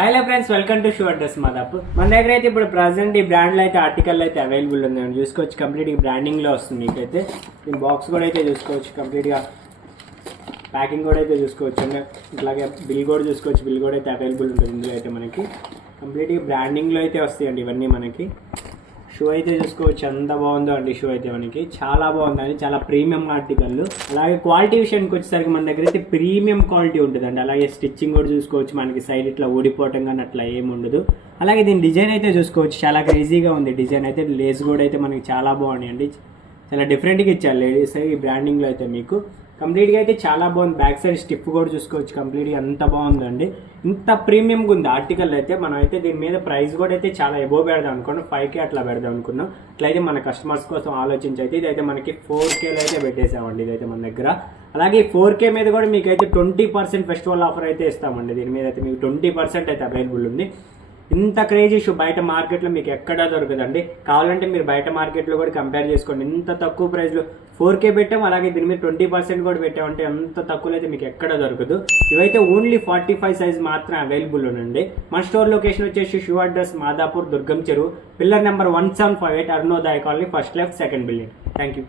Hello friends, welcome to shoe address Madhapur. మన దగ్గర అయితే ఇప్పుడు ప్రజెంట్ ఈ బ్రాండ్ లో అయితే ఆర్టికల్ అయితే అవైలబుల్ ఉంది. చూసుకోవచ్చు, కంప్లీట్ బ్రాండింగ్ లో వస్తుంది. మీకైతే ఈ బాక్స్ కూడా అయితే చూసుకోవచ్చు, కంప్లీట్ గా ప్యాకింగ్ కూడా అయితే చూసుకోవచ్చు. అంటే ఇట్లాగే బిల్ కూడా చూసుకోవచ్చు, బిల్ కూడా అయితే అవైలబుల్ ఉంటుంది. ఇందులో అయితే మనకి కంప్లీట్ బ్రాండింగ్ లో అయితే వస్తాయండి ఇవన్నీ. మనకి షూ అయితే చూసుకోవచ్చు, ఎంత బాగుందో అండి. షూ అయితే మనకి చాలా బాగుందండి, చాలా ప్రీమియం ఆర్టికల్. అలాగే క్వాలిటీ విషయానికి వచ్చేసరికి మన దగ్గర అయితే ప్రీమియం క్వాలిటీ ఉంటుందండి. అలాగే స్టిచ్చింగ్ కూడా చూసుకోవచ్చు, మనకి సైడ్ ఇట్లా ఊడిపోవటం కానీ అట్లా ఏమి ఉండదు. అలాగే దీని డిజైన్ అయితే చూసుకోవచ్చు, చాలా క్రేజీగా ఉంది డిజైన్ అయితే. లేస్ కూడా అయితే మనకి చాలా బాగున్నాయండి, చాలా డిఫరెంట్గా ఇచ్చారు లేడీస్ ఈ బ్రాండింగ్లో అయితే. మీకు కంప్లీట్గా అయితే చాలా బాగుంది. బ్యాక్ సైడ్ స్టిప్ కూడా చూసుకోవచ్చు, కంప్లీట్గా ఎంత బాగుందండి. ఇంత ప్రీమియంగా ఉంది ఆర్టికల్ అయితే. మనం అయితే దీని మీద ప్రైస్ కూడా అయితే చాలా ఎబోవ్ పెడదాం అనుకున్నాం, 5K అట్లా పెడదాం అనుకున్నాం. అట్లయితే మన కస్టమర్స్ కోసం ఆలోచించి అయితే ఇదైతే మనకి 4Kలో అయితే పెట్టేసామండి ఇదైతే మన దగ్గర. అలాగే 4K మీద కూడా మీకు అయితే 20% ఫెస్టివల్ ఆఫర్ అయితే ఇస్తామండి. దీని మీద అయితే మీకు 20% అయితే అవైలబుల్ ఉంది. ఇంత క్రేజీ షూ బయట మార్కెట్లో మీకు ఎక్కడా దొరకదండి. కావాలంటే మీరు బయట మార్కెట్లో కూడా కంపేర్ చేసుకోండి. ఇంత తక్కువ ప్రైస్లో 4K పెట్టాం, అలాగే దీని మీద 20% కూడా పెట్టామంటే అంత తక్కువలో అయితే మీకు ఎక్కడ దొరకదు. ఇవైతే ఓన్లీ 45 సైజ్ మాత్రం అవైలబుల్ ఉండండి. మన స్టోర్ లొకేషన్ వచ్చేసి షూ అడ్రస్ మాదాపూర్, దుర్గం చెరువు, pillar number 1758, Arunodaya colony, first left, second building. Thank you.